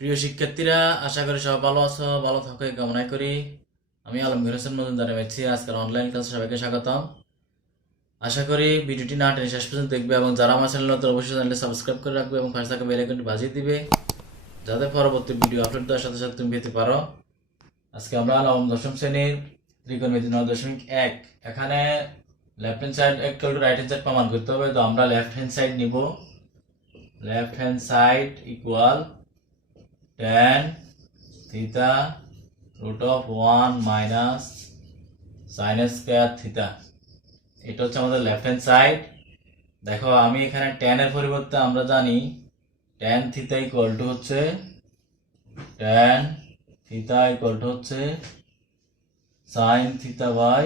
প্রিয় শিক্ষার্থীরা, আশা করি সবাই ভালো আছো, ভালো থাকো এই কামনাই করি। আমি আলমগীর হোসেন মজুমদার জানাচ্ছি আজকের অনলাইন ক্লাসে সবাইকে স্বাগতম। আশা করি ভিডিওটি না টেনে শেষ পর্যন্ত দেখবে এবং যারা আমার চ্যানেল নতুন অবশ্যই চ্যানেলটি সাবস্ক্রাইব করে রাখবে এবং পাশে থাকা বেল আইকনটি বাজিয়ে দিবে যাতে পরবর্তী ভিডিও আপলোড দেওয়ার সাথে সাথে তুমি পেতে পারো। আজকে আমরা নবম দশম শ্রেণীর ত্রিকোণমিতি 9.1 এখানে left hand side equal to right hand side প্রমাণ করতে হবে। তো আমরা লেফট হ্যান্ড সাইড নিব। Left hand side equal tan theta root of 1 minus sin square theta। এটা হচ্ছে আমাদের লেফট হ্যান্ড সাইড। দেখো আমি এখানে tan এর পরিবর্তে আমরা জানি tan theta ইকুয়াল টু হচ্ছে sin theta by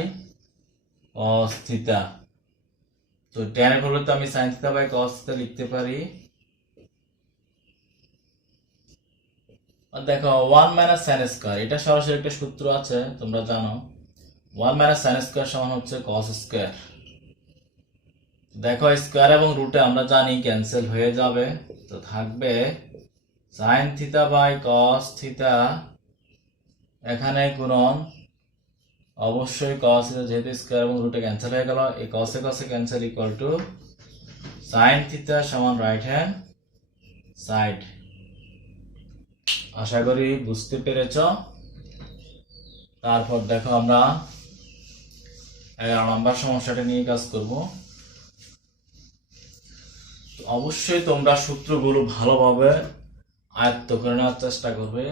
cos theta। তো tan এর পরিবর্তে আমি sin theta by cos theta লিখতে পারি। দেখো 1 মাইনাস সাইন স্কয়ার, এটা সরাসরি একটা সূত্র আছে তোমরা জানো। 1 মাইনাস সাইন স্কয়ার সমান হচ্ছে cos স্কয়ার। দেখো স্কয়ার এবং রুটে আমরা জানি ক্যান্সেল হয়ে যাবে, তো থাকবে sine theta by cos theta. এখানে গুণন অবশ্যই cos থিটা, যেহেতু স্কয়ার এবং রুটে ক্যান্সেল হয়ে গেল, এই cos A cos A cancel equal to sine theta সমান রাইট হ্যান্ড সাইড। আশা করি বুঝতে পেরেছ। তারপর দেখো আমরা 11 নম্বর সমস্যাটা নিয়ে কাজ করব। অবশ্যই তোমরা সূত্রগুলো ভালোভাবে আয়ত্ত করে নেওয়ার চেষ্টা করবে।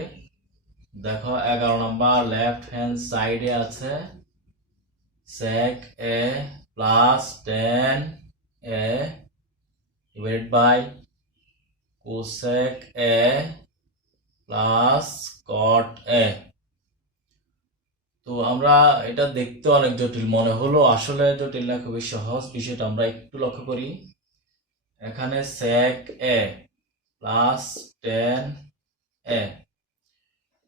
দেখো 11 নম্বর লেফট হ্যান্ড সাইডে আছে sec a plus tan a divided by cosec a plus cot a। তো আমরা এটা দেখতে অনেক জটিল মনে হলো, আসলে জটিল না, খুবই সহজ। বিষয়টা আমরা একটু লক্ষ্য করি। এখানে sec a plus tan a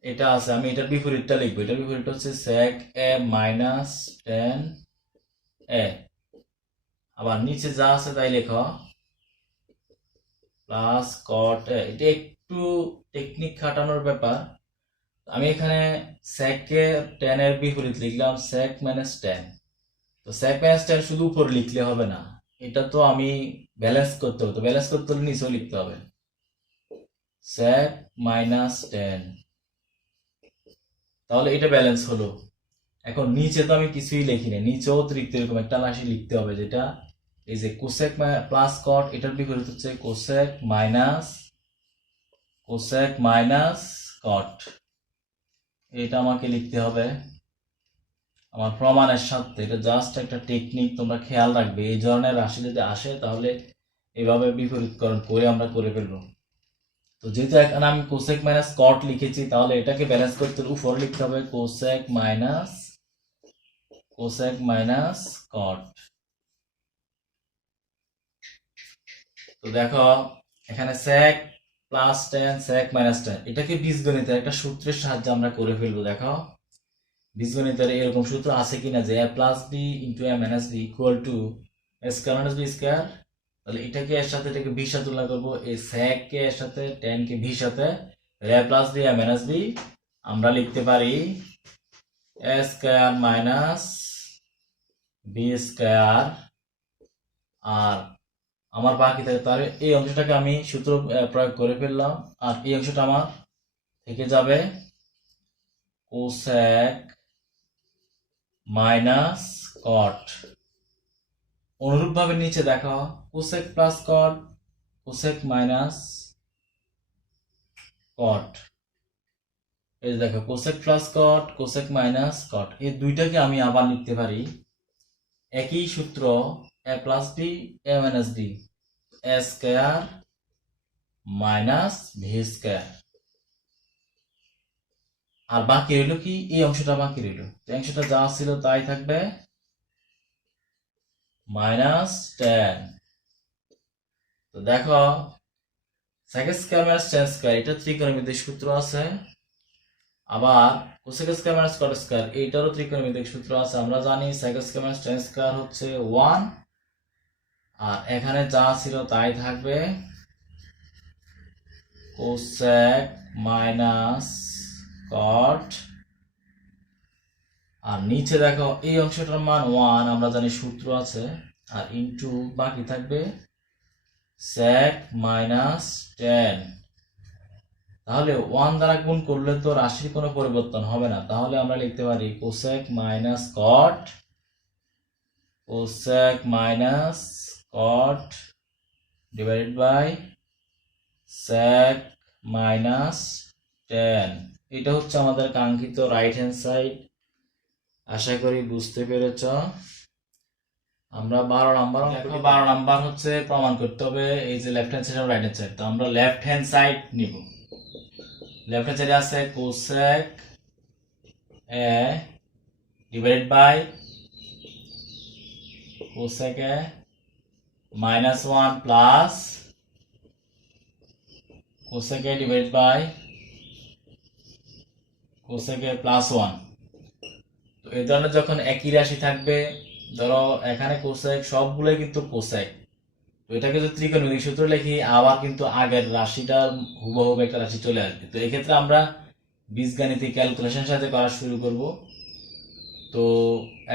এটা আছে, আমি এটার বিপরীতটা লিখবো। এটার বিপরীত হচ্ছে sec a minus tan a। আবার নিচে যা আছে তাই লেখো প্লাস cot a। এটা একটু টেকনিক খাটানোর ব্যাপার। আমি এখানে sec কে tan এর বিপরীত লিখলাম sec মাইনাস tan। তো sec মাইনাস tan শুধু উপর লিখলে হবে না, এটা তো আমি ব্যালেন্স করতে হবে। তো ব্যালেন্স করতে হলে নিচেও লিখতে হবে sec মাইনাস tan, তাহলে এটা ব্যালেন্স হলো। এখন নিচে তো আমি কিছুই লিখি না, নিচেও অতিরিক্ত এরকম একটা রাশি লিখতে হবে, যেটা এই যে কোসেক প্লাস কট, এটার বিপরীত হচ্ছে কোসেক মাইনাস কট। এটা আমাকে লিখতে হবে আমার প্রমাণের সাথে। এটা জাস্ট একটা টেকনিক, তোমরা খেয়াল রাখবে। এই ধরনের রাশি যদি আসে তাহলে এভাবে বিপরীতকরণ করে আমরা করে ফেলবো। তো যেহেতু এখানে আমি কোসেক মাইনাস কট লিখেছি, তাহলে এটাকে ব্যালেন্স করতে উপরে লিখতে হবে কোসেক মাইনাস কট। তো দেখো এখানে sec plus tan sec minus tan, এটাকে বীজগণিতের একটা সূত্রের সাহায্যে আমরা করে ফেলবো। দেখো বীজগণিতের এরকম সূত্র আছে কিনা যে a plus b into a minus b equal to a square minus b square. তাহলে এটাকে এর সাথে এটাকে b সাথে তুলনা করবো, এই sec কে এর সাথে tan কে b সাথে, a plus b a minus b আমরা লিখতে পারি a square minus b square. আর আমার বাকি থাকে, তাহলে এই অংশটাকে আমি সূত্র প্রয়োগ করে ফেললাম, আর এই অংশটা আমার থেকে যাবে কোসেক মাইনাস কট। অনুরূপভাবে নিচে দেখো cosec plus cot, cosec minus cot. এই দেখো cosec plus cot, cosec minus cot, এই দুইটাকে আমি আবার লিখতে পারি একই সূত্র a plus B a minus b a square minus V square. আর বাকি রইল কি, এই অংশটা বাকি রইল। এই অংশটা যা ছিল তাই থাকবে মাইনাস tan। তো দেখো sec square minus tan square, এটা ত্রিকোণমিতিক সূত্র আছে। আবার cosec square minus cot square, এইটারও ত্রিকোণমিতিক সূত্র আছে। আমরা জানি sec square minus tan square হচ্ছে 1, আর এখানে যা ছিল তাই থাকবে কোসেক মাইনাস কট, আর নিচে দেখো এই অংশটার মান 1, আমরা জানি সূত্র আছে, আর ইনটু বাকি থাকবে sec মাইনাস 10। তাহলে 1 দ্বারা গুণ করলে তো রাশির কোনো পরিবর্তন হবে না, তাহলে আমরা লিখতে পারি cosec minus cot, cosec minus cot divided by sec minus 10। এটা হচ্ছে আমাদের কাঙ্ক্ষিত রাইট হ্যান্ড সাইড। আশা করি বুঝতে পেরেছ। আমরা 12 নাম্বার, 12 নাম্বার হচ্ছে প্রমাণ করতে হবে এই যে লেফট হ্যান্ড সাইড আর রাইট হ্যান্ড সাইড। তো আমরা লেফট হ্যান্ড সাইড নিব। লেফট হ্যান্ড সাইডে আছে cosec A divided by cosec A minus 1 plus cosec A divided by cosec A plus 1। তো এই ধরনের যখন একই রাশি থাকবে, ধরো এখানে কোসেক সবগুলোই কিন্তু কোসেক, তো এটাকে যদি ত্রিকোণমিতিক সূত্র লিখি আবার কিন্তু আগের রাশিটার হুবহু একটা রাশি চলে আসবে। তো এক্ষেত্রে আমরা বীজগাণিতিক ক্যালকুলেশন সাথে করা শুরু করব। তো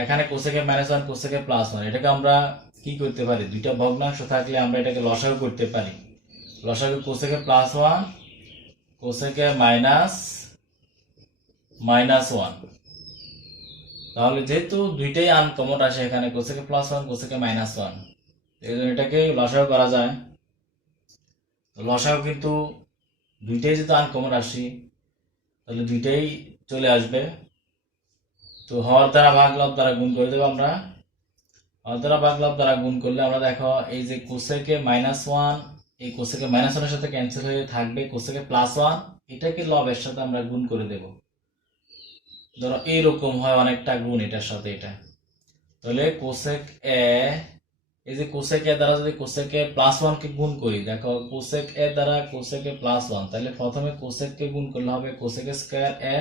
এখানে কোসেকে মাইনাস 1 কোসেকে প্লাস 1, এটাকে আমরা কি করতে পারি, দুইটা ভগ্নাংশ থাকলে আমরা এটাকে লসাগু করতে পারি। লসাগু কোসেকে প্লাস 1 কোসেকে মাইনাস 1, তাহলে যেহেতু দুইটাই আনকমন আসে এখানে কোসেকে প্লাস 1 কোসেকে মাইনাস 1, এই জন্য এটাকে লসাগু করা যায়। তো লসাগু কিন্তু দুইটাই যেহেতু আনকমন রাশি, তাহলে দুইটাই চলে আসবে। তো হর দ্বারা ভাগ লব দ্বারা গুণ করে দেবো আমরা। হর দ্বারা ভাগ লব দ্বারা গুণ করলে আমরা দেখো এই যে কোসেকে মাইনাস 1, এই কোসেকে মাইনাস 1 এর সাথে ক্যান্সেল হয়ে থাকবে কোসেকে প্লাস 1, এটাকে লবের সাথে আমরা গুণ করে দেব। ধরো এইরকম হয় অনেকটা গুণ এটার সাথে এটা, তাহলে কোসেক এ, এই যে কোসেক এ দ্বারা যদি কোসেক এ প্লাস 1 কে গুণ করি, দেখো কোসেক এ দ্বারা কোসেক এ প্লাস 1, তাহলে প্রথমে কোসেক কে গুণ করলে হবে কোসেক স্কয়ার এ,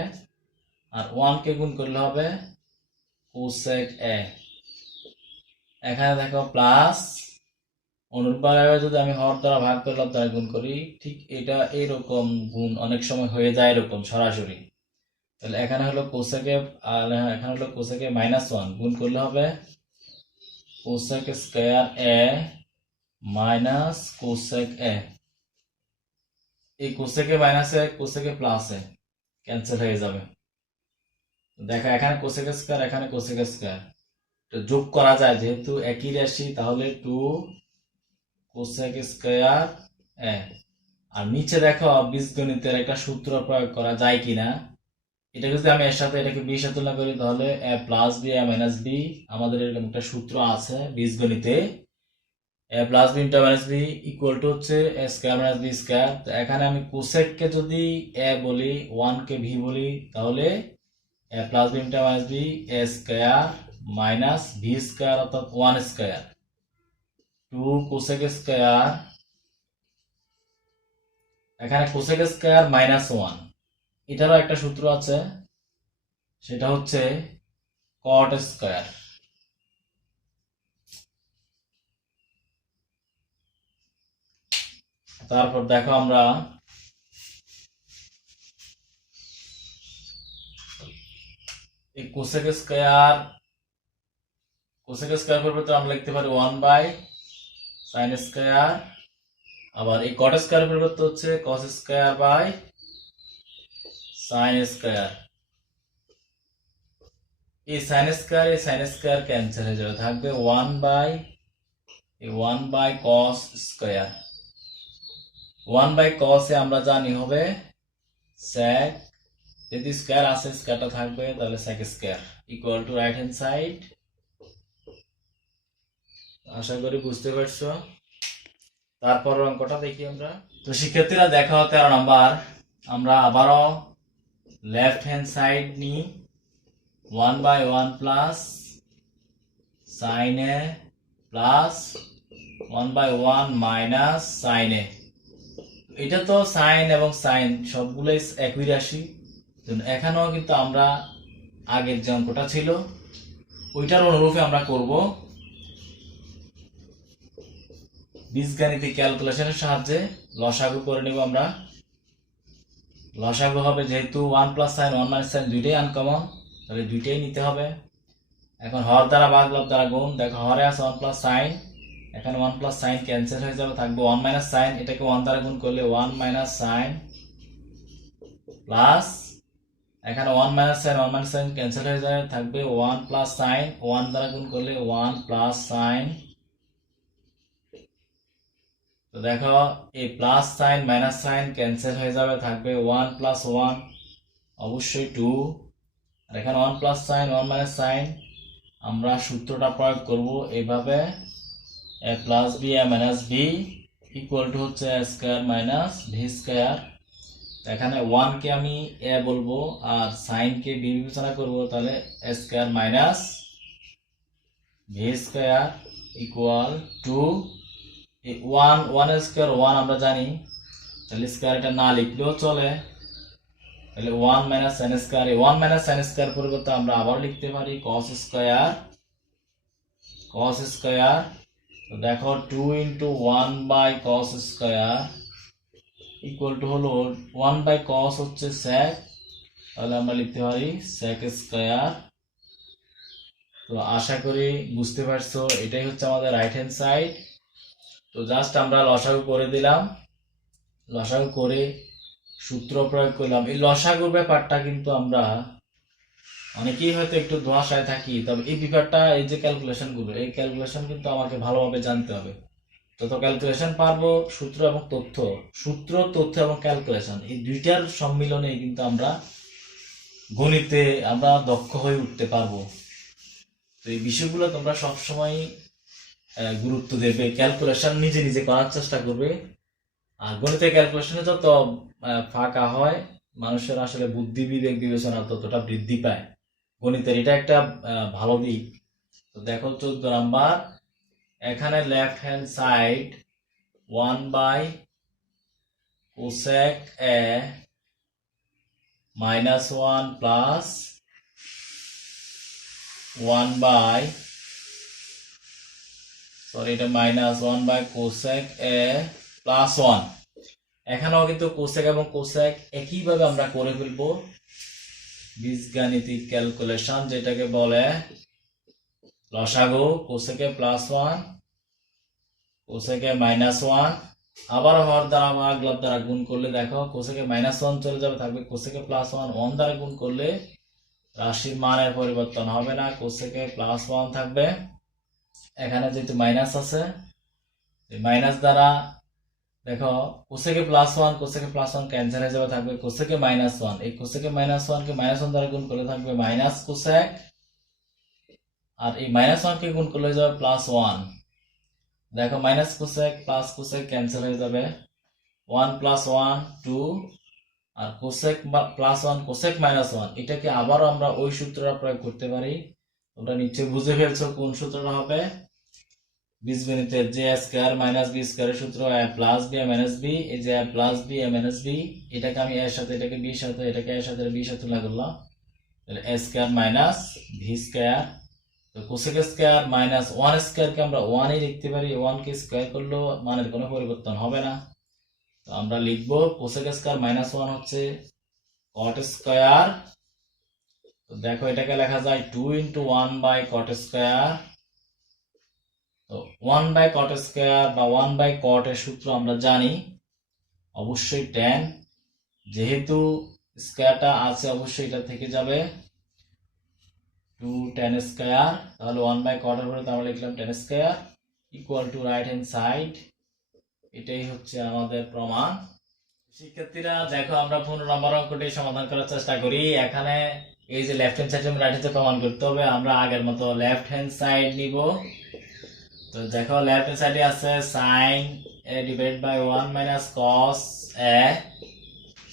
আর 1 কে গুণ করলে হবে কোসেক এ। এখানে দেখো প্লাস, অনুরূপভাবে যদি আমি হর দ্বারা ভাগ করে লব দ্বারা গুণ করি, ঠিক এটা এইরকম গুণ অনেক সময় হয়ে যায় এরকম সরাসরি। তাহলে এখানে হলো কোসেকে, আর এখানে হলো কোসেকে মাইনাস 1 গুণ করলে হবে কোসেক স্কয়ার এ মাইনাস কোসেক এ। এই কোসেকে মাইনাসে কোসেকে প্লাসে ক্যান্সেল হয়ে যাবে। দেখো এখানে কোসেক স্কয়ার, এখানে কোসেক স্কয়ার, তো যোগ করা যায় যেহেতু একই রাশি, তাহলে 2 কোসেক স্কয়ার এ। আর নিচে দেখো বীজগণিতের একটা সূত্র প্রয়োগ করা যায় কিনা, এটা যদি আমি এর সাথে এটাকে বি সাথে তুলনা করি, তাহলে a plus b a minus b, আমাদের এরকম একটা সূত্র আছে বীজগণিতে, a plus b into minus B equal to হচ্ছে a square minus b square. তো এখানে আমি কোসেককে যদি এ বলি, 1 কে ভি বলি, তাহলে a plus b into minus b a square minus V square অর্থাৎ 1 স্কয়ার, 2 কোসেক স্কয়ার, এখানে কোসেক স্কয়ার মাইনাস 1, এটারও একটা সূত্র আছে, সেটা হচ্ছে কট স্কয়ার। তারপর দেখো আমরা এই কোসেক স্কয়ার পরিবর্তে আমরা লিখতে পারি 1 বাই সাইন স্কয়ার, আবার এই কট স্কয়ার পরিবর্তে হচ্ছে cos square by sine square. এই সাইন স্কয়ার ক্যান্সেল হয়ে যাবে, থাকবে 1 by cos square. 1 by cos a আমরা জানি হবে sec, যদি স্কয়ার আছে স্কয়ারটা থাকবে, তাহলে sec square equal to right hand side. আশা করি বুঝতে পারছো। তারপর অঙ্কটা দেখি আমরা। তো শিক্ষার্থীরা দেখো 13 নাম্বার, আমরা আবারও লেফট হ্যান্ড সাইড নিই, 1 by 1 plus sine a plus 1 by 1 minus sine a. এটা তো সাইন এবং সাইন সবগুলোই একই রাশি, এখানেও কিন্তু আমরা আগের যে অঙ্কটা ছিল ওইটার অনুরূপে আমরা করব বীজগাণিতিক ক্যালকুলেশনের সাহায্যে লসাগু করে নেব আমরা। লসাগু হবে যেহেতু 1 প্লাস সাইন 1 মাইনাস সাইন দুইটাই আনকমন, তাহলে দুইটাই নিতে হবে। এখন হর দ্বারা ভাগ লব দ্বারা গুণ, দেখো হরে আছে 1 প্লাস সাইন, এখানে 1 প্লাস সাইন ক্যান্সেল হয়ে যাবে, থাকবে 1 মাইনাস সাইন, এটাকে 1 দ্বারা গুণ করলে 1 মাইনাস সাইন প্লাস এখানে 1 মাইনাস সাইন ক্যান্সেল হয়ে যায়, থাকবে 1 প্লাস সাইন, 1 দ্বারা গুণ করলে 1 প্লাস সাইন। তো দেখো এই plus sign minus sine cancel হয়ে যাবে, থাকবে 1 প্লাস 1 অবশ্যই 2, আর এখানে 1 প্লাস সাইন 1 মাইনাস সাইন আমরা সূত্রটা প্রয়োগ করব এইভাবে, a plus B a minus B equal to হচ্ছে a square minus V square. এখানে 1 কে আমি a বলবো আর সাইন কে বি বিবেচনা করব, তাহলে a square minus V square equal two 1 square 1 আমরা জানি, তাহলে স্কয়ার এটা না লিখলেও চলে, তাহলে 1 minus sine square, 1 minus sine square পরিবর্তে আমরা আবার লিখতে পারি cos স্কয়ার। তো দেখো 2 into 1 by cos square equal to হলো 1 বাই cos হচ্ছে sec, তাহলে আমরা লিখতে পারি sec স্কয়ার। তো আশা করি বুঝতে পারছো, এটাই হচ্ছে আমাদের রাইট হ্যান্ড সাইড। তো জাস্ট আমরা লসাগু করে দিলাম, লসাগু করে সূত্র প্রয়োগ করলাম। এই লসাগুর ব্যাপারটা কিন্তু আমরা অনেকেই হয়তো একটু ধোঁয়াশায় থাকি, তবে এই ব্যাপারটা, এই যে ক্যালকুলেশন গুলো, এই ক্যালকুলেশন কিন্তু আমাকে ভালোভাবে জানতে হবে। যত ক্যালকুলেশন পারবো, সূত্র এবং তথ্য, সূত্র তথ্য এবং ক্যালকুলেশন এই দুইটার সম্মিলনে কিন্তু আমরা গণিতে আমরা দক্ষ হয়ে উঠতে পারবো। তো এই বিষয়গুলো তোমরা সবসময় গুরুত্ব দেবে, ক্যালকুলেশন নিজে নিজে করার চেষ্টা করবে। আর গণিতের ক্যালকুলেশনে যত ফাঁকা হয়, মানুষের আসলে বুদ্ধি বিবেক বিবেচনা ততটা বৃদ্ধি পায়। গণিতের এটা একটা ভালো দিক। তো দেখো 14 নাম্বার, এখানে left hand side 1 by cosec A minus 1 plus 1 by, sorry এটা minus 1 by cosec A plus 1। এখানেও কিন্তু কোসেক এবং কোসেক একইভাবে আমরা করে ফেলবো, বীজগাণিতিক ক্যালকুলেশন যেটাকে বলে লসাগু, কোসেকে প্লাস 1 কোসেকে মাইনাস 1, আবার হর দ্বারা ভাগ লব দ্বারা গুণ করলে দেখো কোসেকে মাইনাস 1 চলে যাবে, থাকবে কোসেকে প্লাস 1, 1 দ্বারা গুণ করলে রাশির মানের পরিবর্তন হবে না, কোসেকে প্লাস 1 থাকবে। এখানে যেহেতু মাইনাস আছে, মাইনাস দ্বারা দেখো কোসেকে প্লাস 1 ক্যান্সেল হয়ে যাবে, থাকবে কোসেকে মাইনাস 1, এই কোসেকে মাইনাস 1 কে মাইনাস 1 দ্বারা গুণ করলে থাকবে মাইনাস কোসেক, আর এই মাইনাস 1 কে গুণ করলে হয়ে যাবে প্লাস 1। দেখো minus cosec plus cosec cancel হয়ে যাবে, 1 প্লাস 1 2, আর কোসেক প্লাস 1 কোসেক মাইনাস 1, এটাকে আবারও আমরা ওই সূত্রটা প্রয়োগ করতে পারি। তোমরা নিশ্চয়ই বুঝে ফেলছো কোন সূত্রটা হবে, বীজগণিতের যে a স্কয়ার মাইনাস বি স্কয়ারের সূত্র a plus B a minus B, এই যে a plus B a minus B, এটাকে আমি a এর সাথে, এটাকে বি এর সাথে, এটাকে a এর সাথে বি এর সাথে লাগালাম, তাহলে a square minus V square. তো কোসেক স্কয়ার মাইনাস 1 স্কয়ার কে আমরা 1 এই লিখতে পারি, 1 কে স্কয়ার করলেও মানের কোনো পরিবর্তন হবে না। তো আমরা লিখব কোসেক স্কয়ার মাইনাস 1 হচ্ছে কট স্কয়ার। তো দেখো এটাকে লেখা যায় 2 ইন্টু 1 বাই কট স্কয়ার। তো 1 বাই কট স্কয়ার বা 1 বাই কট এর সূত্র আমরা জানি, অবশ্যই tan, যেহেতু স্কয়ারটা আছে অবশ্যই এটা থেকে যাবে 2 tan স্কয়ার, তাহলে 1 বাই কট এর পরে আমরা লিখলাম tan square equal to right hand side. এটাই হচ্ছে আমাদের প্রমাণ। শিক্ষার্থীরা দেখো আমরা 15 নম্বর অঙ্কটি সমাধান করার চেষ্টা করি। এখানে এই যে left hand side right hand প্রমাণ করতে হবে, আমরা আগের মতো লেফট হ্যান্ড সাইড নিব। তো দেখো লেফট হ্যান্ড সাইডে আছে sin a divide by 1 minus cos a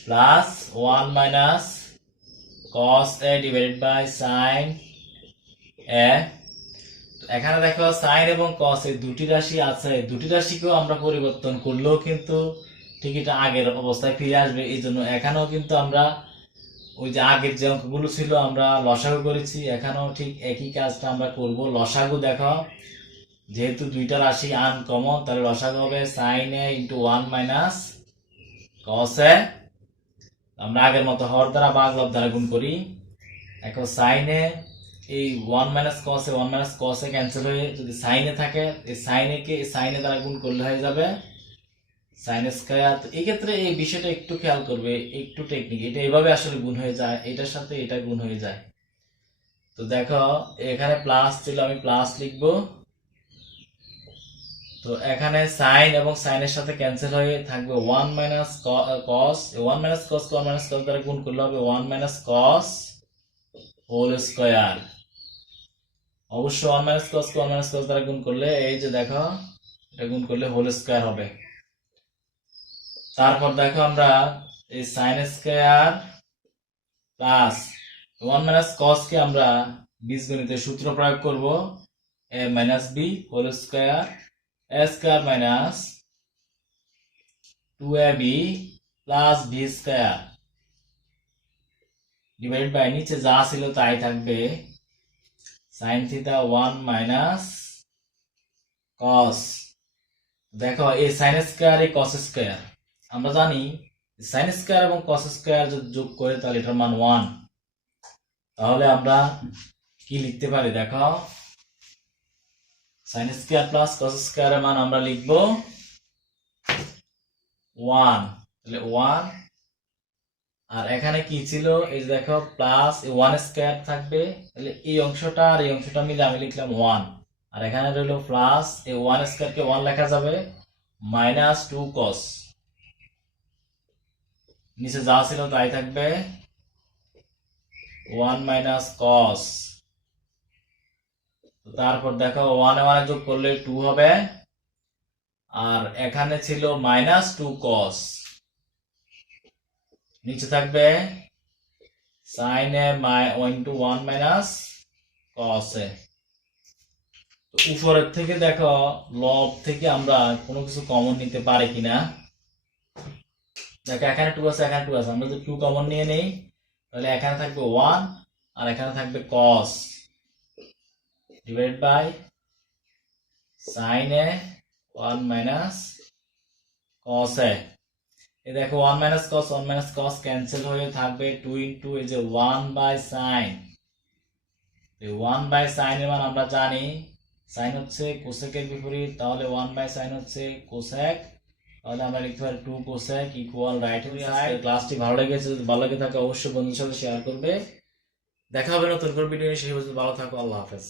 plus 1 minus cos a divide by sin a। এখানে দেখো sin এবং cos এই দুটি রাশি আছে, দুটি রাশিকেও আমরা পরিবর্তন করলেও কিন্তু ঠিক এটা আগের অবস্থায় ফিরে আসবে। এই জন্য এখানেও কিন্তু আমরা ওই যে আগের যে অঙ্কগুলো ছিল আমরা লসাগু করেছি, এখানেও ঠিক একই কাজটা আমরা করব। লসাগু দেখো যেহেতু দুইটা রাশি আনকমন, তাহলে লসাগু হবে sin a into 1 minus cos a আমরা আগের মতো হর দ্বারা ভাগ লব দ্বারা গুণ করি। এখন সাইনে এই 1 মাইনাস কস এ 1 মাইনাস কস এ ক্যান্সেল হয়ে যদি সাইনে থাকে এই সাইনে কে সাইনে দ্বারা গুণ করলে হয়ে যাবে সাইন স্কয়ার। তো এই ক্ষেত্রে এই বিষয়টা একটু খেয়াল করবে, একটু টেকনিক, এটা এইভাবে আসলে গুণ হয়ে যায়, এটার সাথে এটা গুণ হয়ে যায়। তো দেখো এখানে প্লাস ছিল, আমি প্লাস লিখবো। তো এখানে সাইন এবং সাইনের সাথে ক্যান্সেল হয়ে থাকবে 1 মাইনাস কস। 1 মাইনাস কস 1 মাইনাস কস দ্বারা গুণ করলে হবে 1 মাইনাস কস হোল স্কয়ার। অবশ্য 1 মাইনাস কস 1 মাইনাস কস দ্বারা গুণ করলে এই যে দেখো এটা গুণ করলে হোল স্কয়ার হবে। তারপর দেখো আমরা এই sine square plus 1 minus cos কে আমরা বীজগণিতের সূত্র প্রয়োগ করব, a minus b whole square a square minus 2ab plus b square divided by নিচে যা ছিল তাই থাকবে sin থিটা 1 মাইনাস cos। দেখো এই sin স্কয়ার এই cos স্কয়ার আমরা জানি sin স্কয়ার এবং cos স্কয়ার যদি যোগ করে তাহলে এটার মান 1। তাহলে আমরা কি লিখতে পারি দেখো sin square plus cos square এর মান আমরা লিখব 1। তাহলে 1 আর এখানে কি ছিল এই যে দেখো প্লাস 1 স্কয়ার থাকবে, তাহলে এই অংশটা আর এই অংশটা মিলে আমি লিখলাম 1। আর এখানে রইলো প্লাস এই 1 স্কয়ার কে 1 লেখা যাবে মাইনাস 2 cos, নিচে যা ছিল তাই থাকবে 1 মাইনাস cos। তারপর দেখো 1 এ 1 যোগ করলে 2 হবে, আর এখানে ছিল মাইনাস 2 cos, নিচে থাকবে sin এ 1 মাইনাস cos এ। তো উপরের থেকে দেখো লব থেকে আমরা কোনো কিছু কমন নিতে পারি কিনা। দেখো এখানে 2 আছে এখানে 2 আছে, আমরা যদি 2 কমন নিয়ে নেই তাহলে এখানে থাকবে 1 আর এখানে থাকবে cos divided by sin A 1 minus cos A. এই দেখো 1 মাইনাস cos ক্যান্সেল হয়ে থাকবে 2 ইনটু এই যে 1 বাই sin। এই 1 বাই sin এর মান আমরা জানি sin হচ্ছে কোসেকের বিপরীত, তাহলে 1 বাই sin হচ্ছে কোসেক। তাহলে আমরা লিখতে পারি 2 cosec equal right hand side. ক্লাসটি ভালো লেগেছে, যদি ভালো লাগে থাকে অবশ্যই বন্ধুদের সাথে শেয়ার করবে। দেখা হবে নতুন করে ভিডিও নিয়ে, সেই পর্যন্ত ভালো থাকো, আল্লাহ হাফেজ।